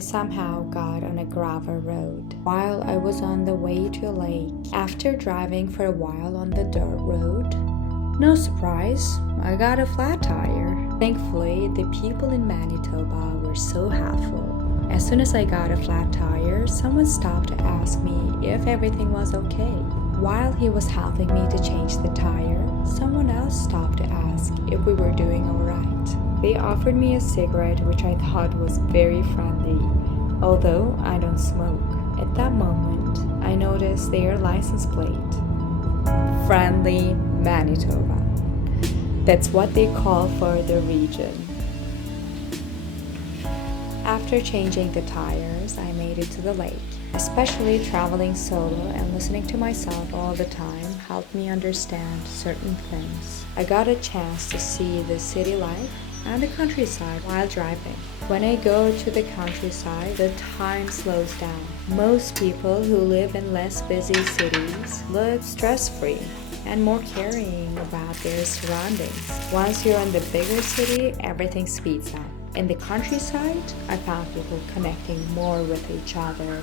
somehow got on a gravel road while I was on the way to a lake. After driving for a while on the dirt road, no surprise, I got a flat tire. Thankfully, the people in Manitoba were so helpful. As soon as I got a flat tire, someone stopped to ask me if everything was okay. While he was helping me to change the tire, someone else stopped to ask if we were doing alright. They offered me a cigarette, which I thought was very friendly, although I don't smoke. At that moment, I noticed their license plate. Friendly Manitoba. That's what they call for the region. After changing the tires, I made it to the lake. Especially traveling solo and listening to myself all the time helped me understand certain things. I got a chance to see the city life and the countryside while driving. When I go to the countryside, the time slows down. Most people who live in less busy cities look stress-free and more caring about their surroundings. Once you're in the bigger city, everything speeds up. In the countryside, I found people connecting more with each other.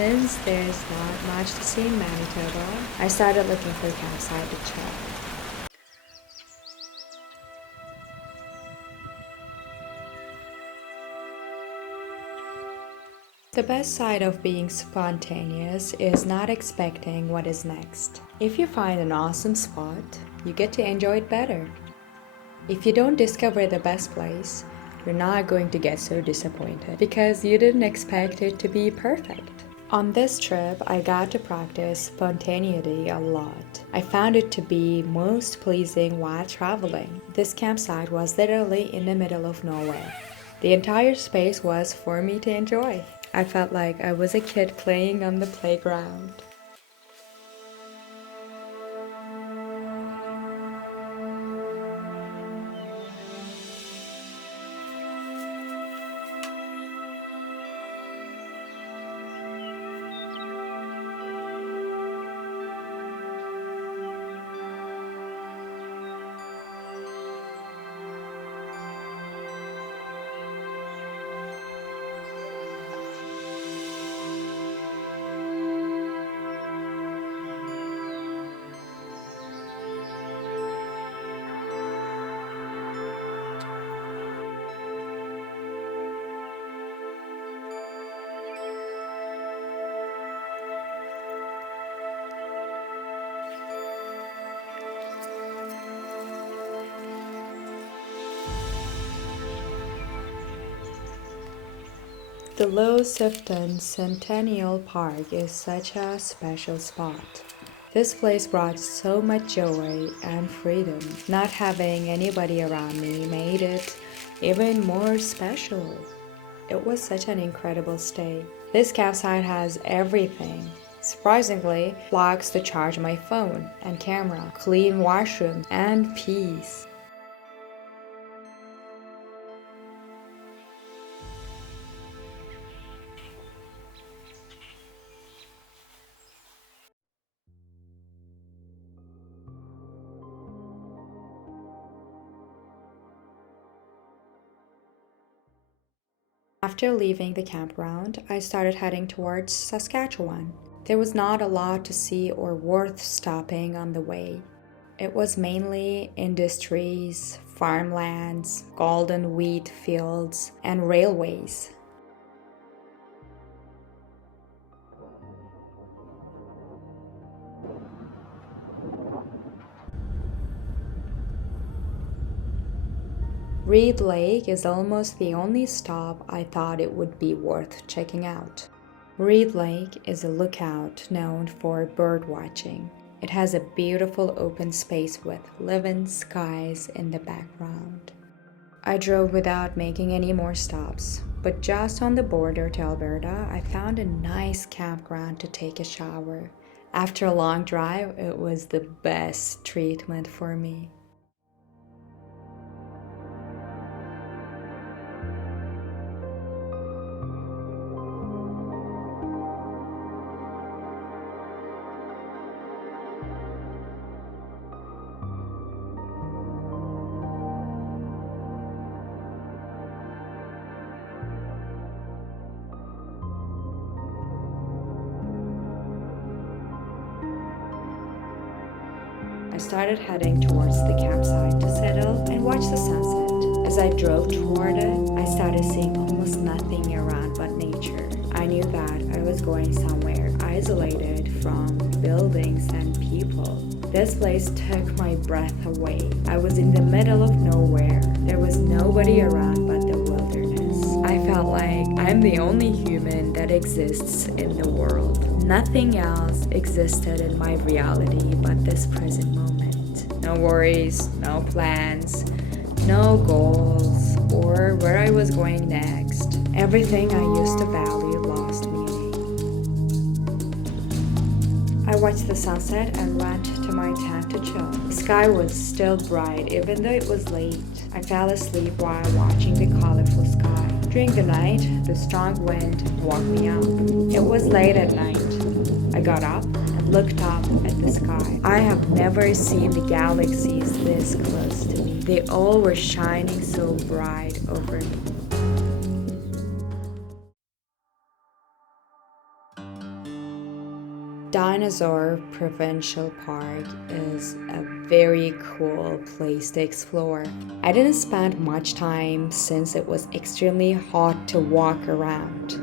Since there's not much to see in Manitoba, I started looking for a campsite to check. The best side of being spontaneous is not expecting what is next. If you find an awesome spot, you get to enjoy it better. If you don't discover the best place, you're not going to get so disappointed because you didn't expect it to be perfect. On this trip, I got to practice spontaneity a lot. I found it to be most pleasing while traveling. This campsite was literally in the middle of nowhere. The entire space was for me to enjoy. I felt like I was a kid playing on the playground. The Low Sifton Centennial Park is such a special spot. This place brought so much joy and freedom. Not having anybody around me made it even more special. It was such an incredible stay. This campsite has everything. Surprisingly, plugs to charge my phone and camera, clean washroom, and peace. After leaving the campground, I started heading towards Saskatchewan. There was not a lot to see or worth stopping on the way. It was mainly industries, farmlands, golden wheat fields, and railways. Reed Lake is almost the only stop I thought it would be worth checking out. Reed Lake is a lookout known for bird watching. It has a beautiful open space with living skies in the background. I drove without making any more stops, but just on the border to Alberta, I found a nice campground to take a shower. After a long drive, it was the best treatment for me. I started heading towards the campsite to settle and watch the sunset. As I drove toward it, I started seeing almost nothing around but nature. I knew that I was going somewhere isolated from buildings and people. This place took my breath away. I was in the middle of nowhere. There was nobody around but the wilderness. I felt like I'm the only human that exists in the world. Nothing else existed in my reality but this present moment. No worries, no plans, no goals, or where I was going next. Everything I used to value lost meaning. I watched the sunset and went to my tent to chill. The sky was still bright even though it was late. I fell asleep while watching the colorful sky. During the night, the strong wind woke me up. It was late at night. I got up and looked up at the sky. I have never seen the galaxies this close to me. They all were shining so bright over me. Dinosaur Provincial Park is a very cool place to explore. I didn't spend much time since it was extremely hot to walk around.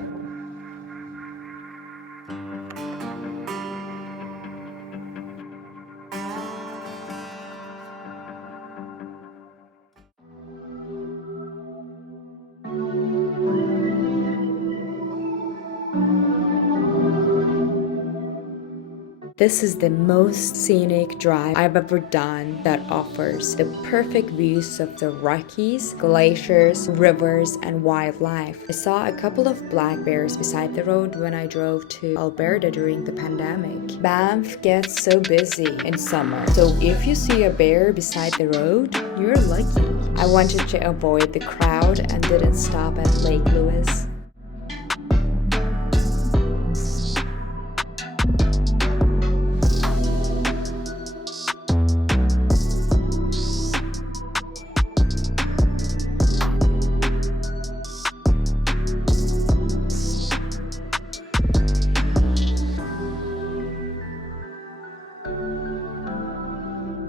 This is the most scenic drive I've ever done that offers the perfect views of the Rockies, glaciers, rivers, and wildlife. I saw a couple of black bears beside the road when I drove to Alberta during the pandemic. Banff gets so busy in summer, so if you see a bear beside the road, you're lucky. I wanted to avoid the crowd and didn't stop at Lake Louise.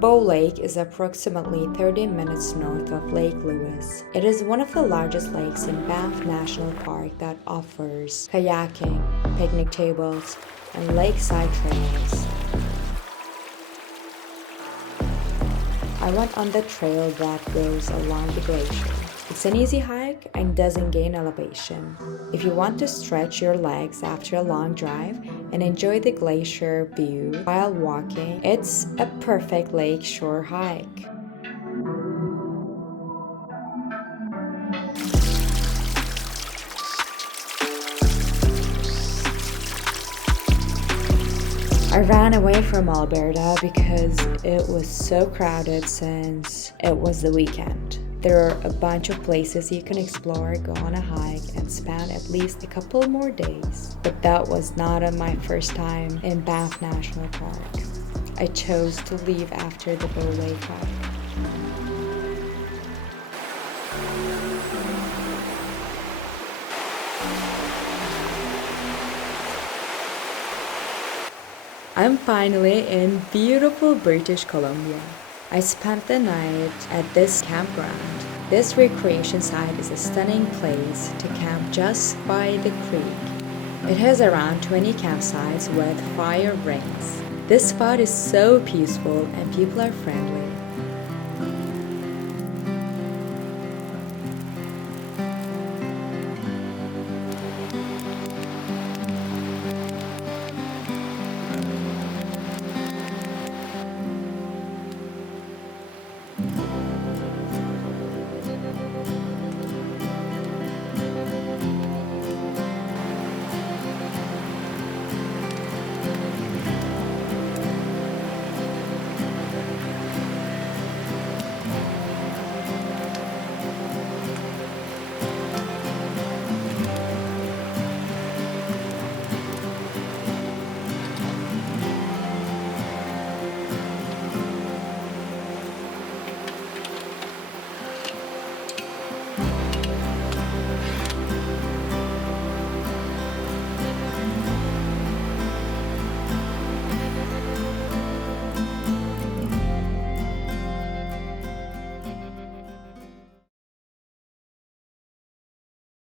Bow Lake is approximately 30 minutes north of Lake Louise. It is one of the largest lakes in Banff National Park that offers kayaking, picnic tables, and lakeside trails. I went on the trail that goes along the glacier. It's an easy hike and doesn't gain elevation. If you want to stretch your legs after a long drive and enjoy the glacier view while walking, it's a perfect lakeshore hike. I ran away from Alberta because it was so crowded since it was the weekend. There are a bunch of places you can explore, go on a hike, and spend at least a couple more days. But that was not on my first time in Banff National Park. I chose to leave after the Bow Lake hike. I'm finally in beautiful British Columbia. I spent the night at this campground. This recreation site is a stunning place to camp just by the creek. It has around 20 campsites with fire rings. This spot is so peaceful and people are friendly.